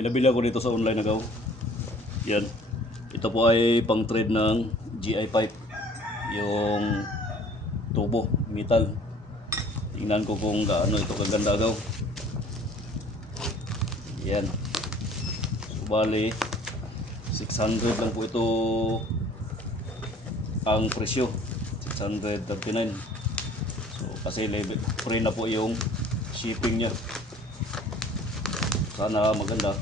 May nabili ako dito sa online agaw. Yan. Ito po ay pang trade ng GI pipe. Yung tubo, metal. Tingnan ko kung gaano ito kaganda agaw. Yan. So, bali 600 lang po ito ang presyo. 639. So kasi free na po yung shipping niya. Sana maganda.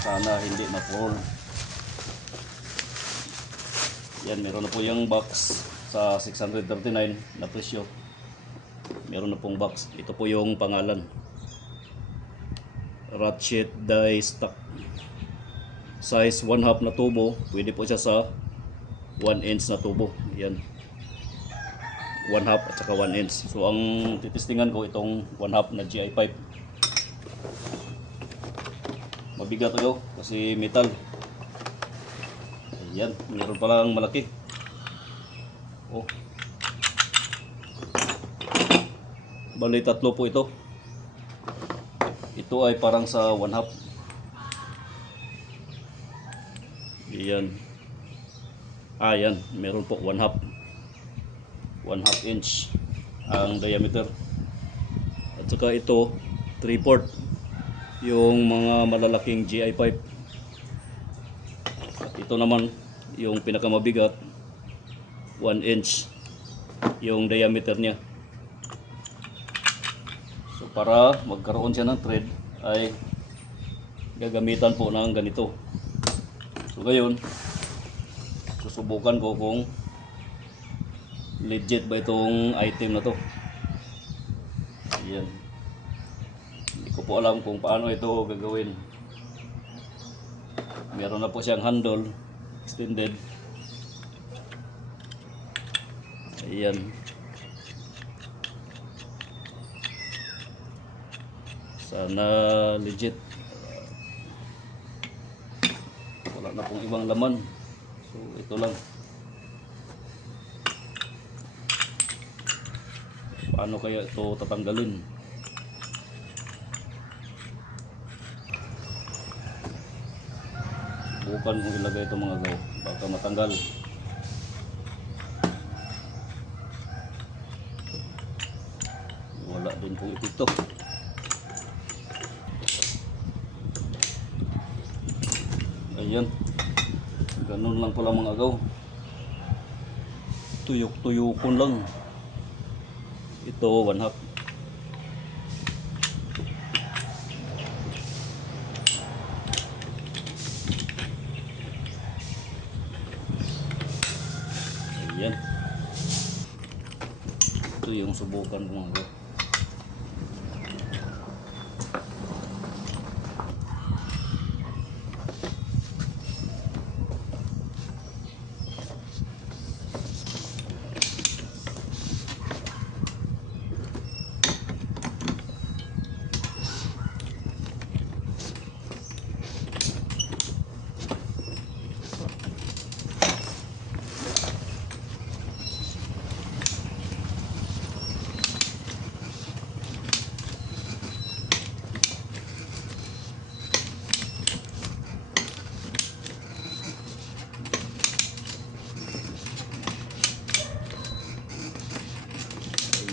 Sana hindi ma-fall. Yan, meron na po yung box sa 639 na presyo. Meron na pong box. Ito po yung pangalan. Ratchet die stock. Size 1/2 na tubo. Pwede po siya sa 1 inch na tubo. Yan. 1/2 at saka 1 inch. So ang titistingan ko itong 1/2 na GI pipe. Mabigat ito kasi metal. Ayan, meron palang malaki. Oh. Bali tatlo po ito. Ito ay parang sa 1/2. Ayan. Ayan, meron po 1/2. 1/2 inch ang diameter. At saka ito 3/4 yung mga malalaking GI pipe. At ito naman yung pinakamabigat 1 inch yung diameter niya. So para magkaroon siya ng thread ay gagamitan po ng ganito. So ngayon susubukan ko kung legit ba itong item na to. Ayan. Hindi ko po alam kung paano ito gagawin. Meron na po siyang handle extended. Ayan. Sana legit. Wala na pong ibang laman. So ito lang. Paano kaya ito tatanggalin? Subukan kung ilagay ito mga gaw. Baka matanggal. Wala din pong ipito. Ayan. Ganun lang pala mga gaw. Tuyok-tuyokon lang. Ito 1/2. Ayan. Ito yung subukan ko mga.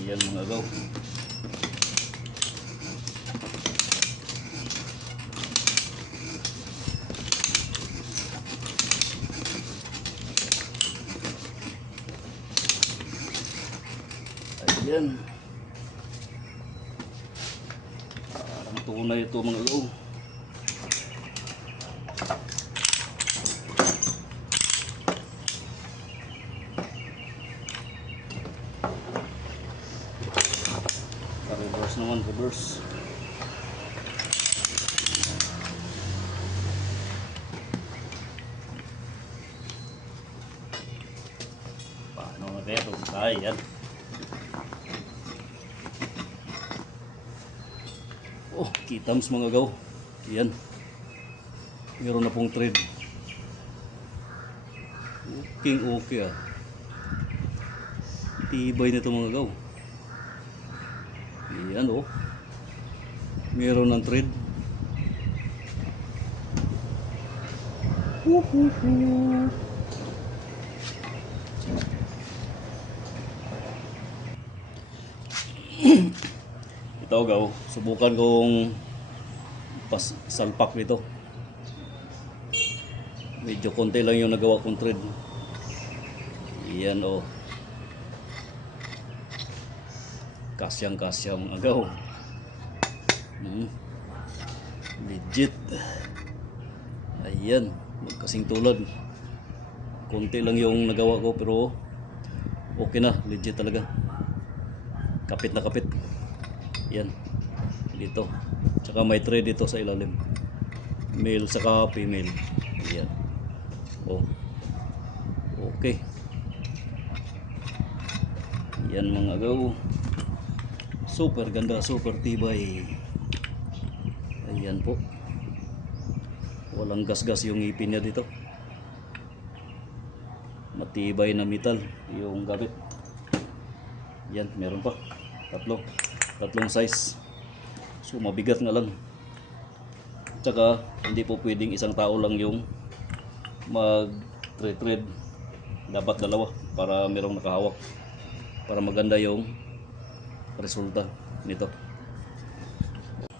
Ayan mga gaw. Ayan. Parang tunay ito mga gaw. Reverse naman, reverse. Paano na ito? Ayan. Oh, kitams mga gaw. Ayan. Meron na pong thread. Okay ah. Tibay nito mga gaw. Ayan oh. Meron ng thread. Ito gaw, subukan kong salpak dito. Medyo konti lang yung nagawa kong thread. Yan o. Kasyang-kasya mga gaw. Legit. Ayan, magkasing tulad. Konti lang yung nagawa ko pero okay na, legit talaga. Kapit na kapit. Yan. Dito. Tsaka may thread dito sa ilalim. Male saka female. Yan. Oh. Okay. Yan mga gaw. Super ganda, super tibay. Ayan po. Walang gasgas yung ngipin niya dito. Matibay na metal yung gamit. Yan, meron pa. Tatlong size. So mabigat nga lang. Tsaka hindi po pwedeng isang tao lang yung mag-thread. Dapat dalawa para merong nakahawak. Para maganda yung resulta nito.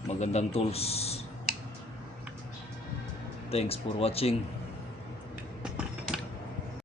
Magandang tools. Thanks for watching.